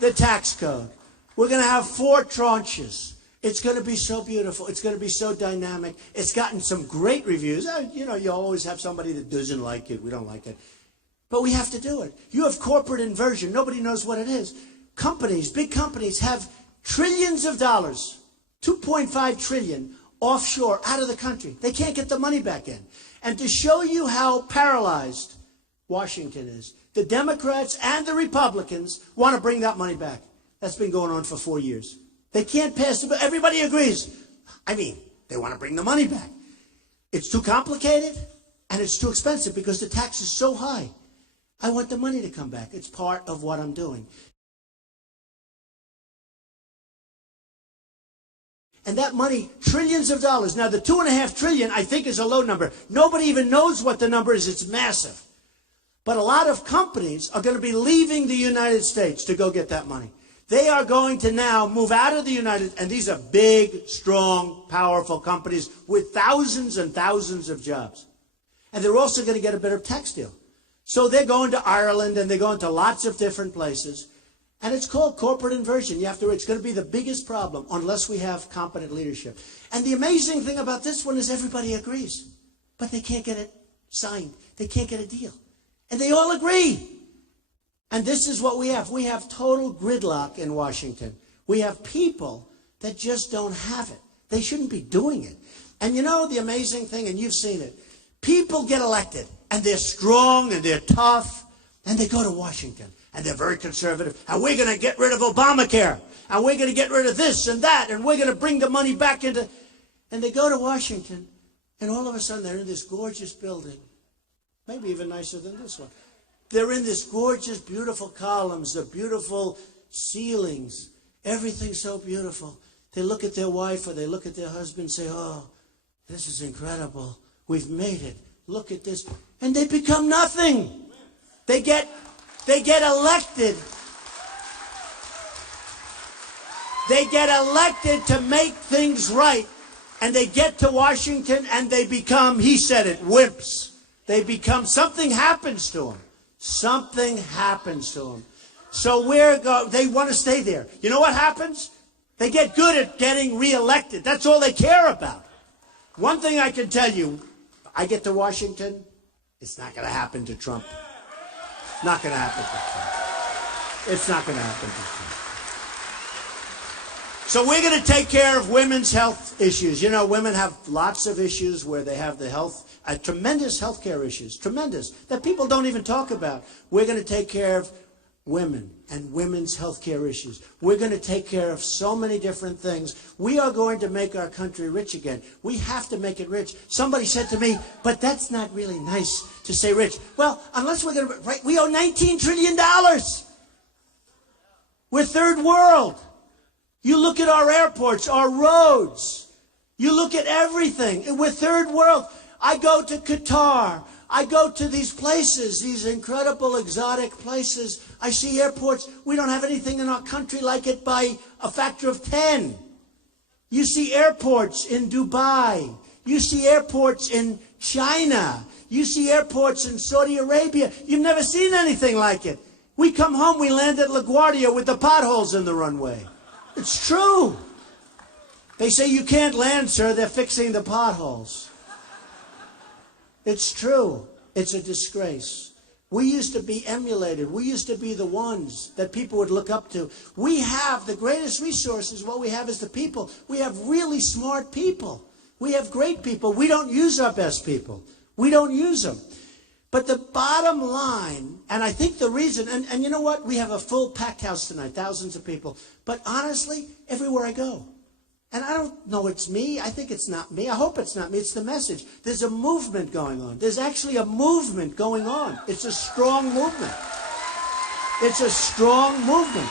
the tax code. We're going to have 4 tranches. It's going to be so beautiful. It's going to be so dynamic. It's gotten some great reviews. You always have somebody that doesn't like it. We don't like it. But we have to do it. You have corporate inversion. Nobody knows what it is. Companies, big companies, have trillions of dollars, 2.5 trillion, offshore, out of the country. They can't get the money back in. And to show you how paralyzed Washington is, the Democrats and the Republicans want to bring that money back. That's been going on for 4 years. They can't pass the bill. Everybody agrees. They want to bring the money back. It's too complicated and it's too expensive because the tax is so high. I want the money to come back. It's part of what I'm doing. And that money, trillions of dollars. Now, the 2.5 trillion, I think, is a low number. Nobody even knows what the number is. It's massive. But a lot of companies are going to be leaving the United States to go get that money. They are going to now move out of the United States. And these are big, strong, powerful companies with thousands and thousands of jobs. And they're also going to get a better tax deal. So they're going to Ireland and they're going to lots of different places. And it's called corporate inversion. It's going to be the biggest problem unless we have competent leadership. And the amazing thing about this one is everybody agrees. But they can't get it signed. They can't get a deal. And they all agree. And this is what we have. We have total gridlock in Washington. We have people that just don't have it. They shouldn't be doing it. And the amazing thing, and you've seen it, people get elected. And they're strong and they're tough. And they go to Washington. And they're very conservative. And we're going to get rid of Obamacare. And we're going to get rid of this and that. And we're going to bring the money back into... And they go to Washington. And all of a sudden they're in this gorgeous building. Maybe even nicer than this one. They're in this gorgeous, beautiful columns. The beautiful ceilings. Everything's so beautiful. They look at their wife or they look at their husband and say, oh, this is incredible. We've made it. Look at this. And they become nothing. They get elected. They get elected to make things right. And they get to Washington and they become, he said it, wimps. They become, something happens to them. Something happens to them. So they want to stay there. You know what happens? They get good at getting reelected. That's all they care about. One thing I can tell you, I get to Washington, it's not going to happen to Trump. Not going to happen to Trump. It's not going to happen to Trump. So we're going to take care of women's health issues. Women have lots of issues where they have the tremendous health care issues, tremendous, that people don't even talk about. We're going to take care of women and women's health care issues. We're going to take care of so many different things. We are going to make our country rich again. We have to make it rich. Somebody said to me, but that's not really nice to say rich. Well, unless we're going to, right, we owe $19 trillion. We're third world. You look at our airports, our roads. You look at everything. We're third world. I go to Qatar. I go to these places, these incredible exotic places. I see airports. We don't have anything in our country like it by a factor of 10. You see airports in Dubai. You see airports in China. You see airports in Saudi Arabia. You've never seen anything like it. We come home, we land at LaGuardia with the potholes in the runway. It's true. They say you can't land, sir. They're fixing the potholes. It's true. It's a disgrace. We used to be emulated. We used to be the ones that people would look up to. We have the greatest resources. What we have is the people. We have really smart people. We have great people. We don't use our best people. We don't use them. But the bottom line, and I think the reason, and you know what? We have a full packed house tonight, thousands of people. But honestly, everywhere I go, and I don't know it's me. I think it's not me. I hope it's not me. It's the message. There's a movement going on. There's actually a movement going on. It's a strong movement. It's a strong movement.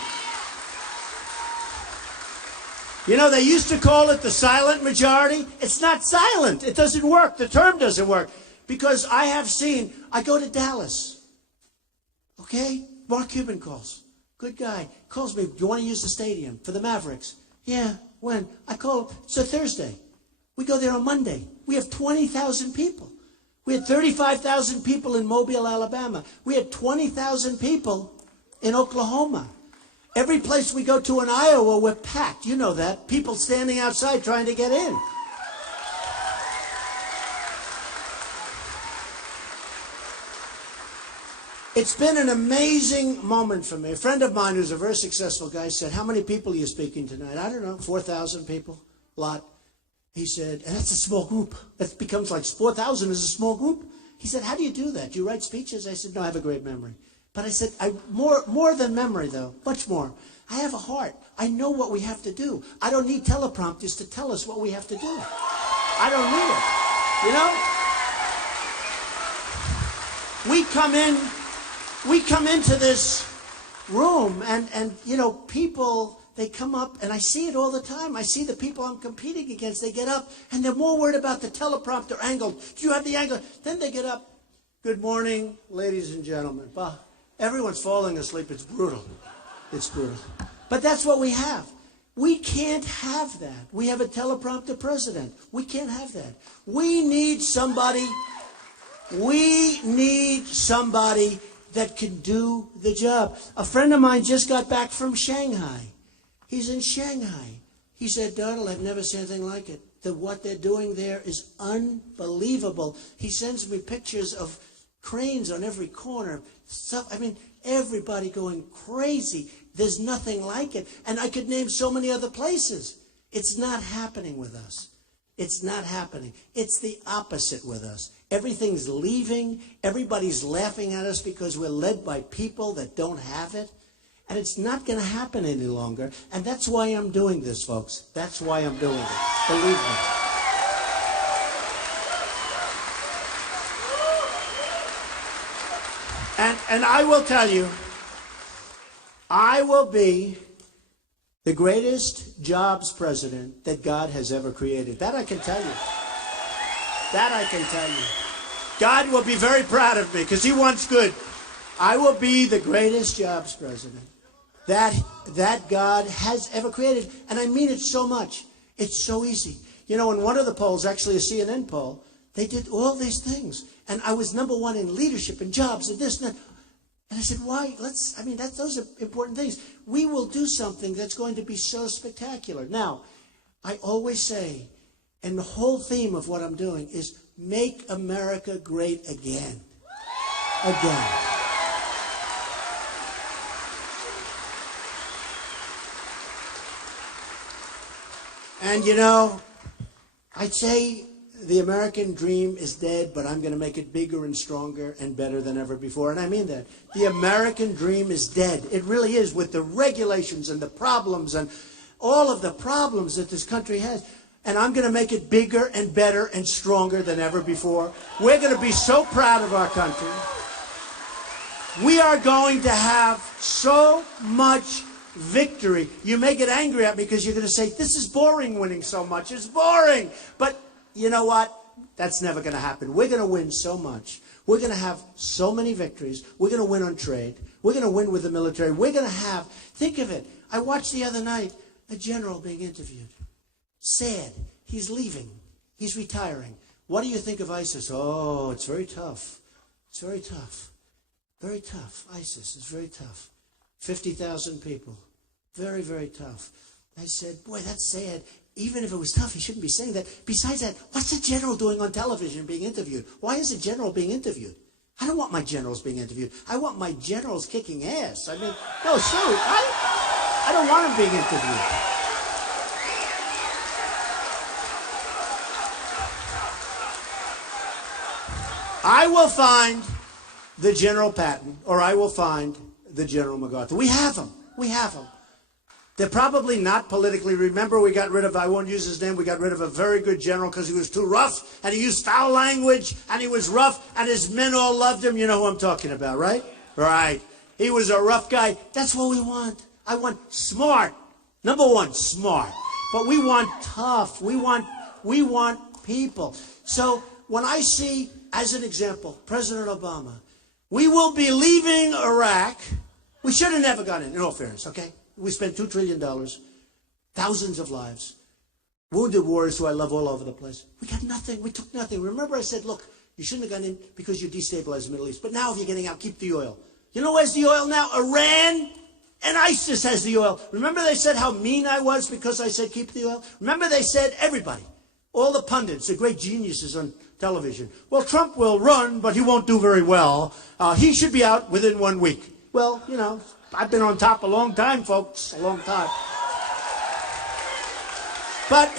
You know, they used to call it the silent majority. It's not silent. It doesn't work. The term doesn't work. Because I have seen, I go to Dallas. Okay? Mark Cuban calls. Good guy. Calls me, do you want to use the stadium for the Mavericks? Yeah. When? I call him. It's a Thursday. We go there on Monday. We have 20,000 people. We had 35,000 people in Mobile, Alabama. We had 20,000 people in Oklahoma. Every place we go to in Iowa, we're packed. You know that. People standing outside trying to get in. It's been an amazing moment for me. A friend of mine who's a very successful guy said, how many people are you speaking tonight? I don't know, 4,000 people, a lot. He said, and that's a small group. That becomes like 4,000 is a small group. He said, how do you do that? Do you write speeches? I said, no, I have a great memory. But I said, more than memory, though, much more. I have a heart. I know what we have to do. I don't need teleprompters to tell us what we have to do. I don't need it. You know? We come into this room and you know, people, they come up, and I see it all the time. I see the people I'm competing against. They get up, and they're more worried about the teleprompter angle. Do you have the angle? Then they get up. Good morning, ladies and gentlemen. Bah, everyone's falling asleep. It's brutal. It's brutal. But that's what we have. We can't have that. We have a teleprompter president. We can't have that. We need somebody that can do the job. A friend of mine just got back from Shanghai. He's in Shanghai. He said, Donald, I've never seen anything like it. What they're doing there is unbelievable. He sends me pictures of cranes on every corner. Stuff. I mean, everybody going crazy. There's nothing like it. And I could name so many other places. It's not happening with us. It's not happening. It's the opposite with us. Everything's leaving. Everybody's laughing at us because we're led by people that don't have it. And it's not going to happen any longer. And that's why I'm doing this, folks. That's why I'm doing it. Believe me. And I will tell you, I will be the greatest jobs president that God has ever created. That I can tell you. That I can tell you. God will be very proud of me because he wants good. I will be the greatest jobs president that God has ever created. And I mean it so much. It's so easy. You know, in one of the polls, actually a CNN poll, they did all these things. And I was #1 in leadership and jobs and this and that. And I said, why? Those are important things. We will do something that's going to be so spectacular. Now, I always say, and the whole theme of what I'm doing is make America great again. Again. And you know, I'd say the American dream is dead, but I'm going to make it bigger and stronger and better than ever before. And I mean that. The American dream is dead. It really is, with the regulations and the problems and all of the problems that this country has. And I'm going to make it bigger and better and stronger than ever before. We're going to be so proud of our country. We are going to have so much victory. You may get angry at me because you're going to say, this is boring winning so much. It's boring. But you know what? That's never going to happen. We're going to win so much. We're going to have so many victories. We're going to win on trade. We're going to win with the military. We're going to have, think of it. I watched the other night a general being interviewed. Sad. He's leaving. He's retiring. What do you think of ISIS? Oh, it's very tough. It's very tough. Very tough. ISIS is very tough. 50,000 people. Very, very tough. I said, boy, that's sad. Even if it was tough, he shouldn't be saying that. Besides that, what's the general doing on television being interviewed? Why is a general being interviewed? I don't want my generals being interviewed. I want my generals kicking ass. I mean, no, seriously, I don't want them being interviewed. I will find the General Patton, or I will find the General MacArthur. We have them. We have them. They're probably not politically. Remember, we got rid of, I won't use his name, we got rid of a very good general because he was too rough, and he used foul language, and he was rough, and his men all loved him. You know who I'm talking about, right? Right. He was a rough guy. That's what we want. I want smart. Number one, smart. But we want tough. We want people. So when I see, as an example, President Obama, we will be leaving Iraq. We should have never gone in all fairness, okay? We spent $2 trillion, thousands of lives, wounded warriors who I love all over the place. We got nothing. We took nothing. Remember I said, look, you shouldn't have gone in because you destabilized the Middle East. But now if you're getting out, keep the oil. You know where's the oil now? Iran and ISIS has the oil. Remember they said how mean I was because I said keep the oil? Remember they said, everybody, all the pundits, the great geniuses on television, well, Trump will run, but he won't do very well. He should be out within 1 week. Well, you know, I've been on top a long time, folks, a long time. But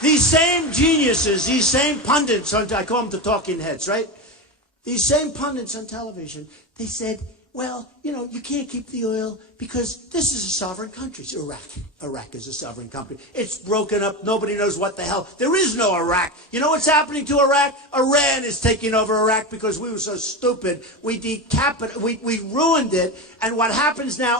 these same geniuses, these same pundits, I call them the talking heads, right? These same pundits on television, they said, well, you know, you can't keep the oil because this is a sovereign country. It's Iraq. Iraq is a sovereign country. It's broken up. Nobody knows what the hell. There is no Iraq. You know what's happening to Iraq? Iran is taking over Iraq because we were so stupid. We ruined it. And what happens now,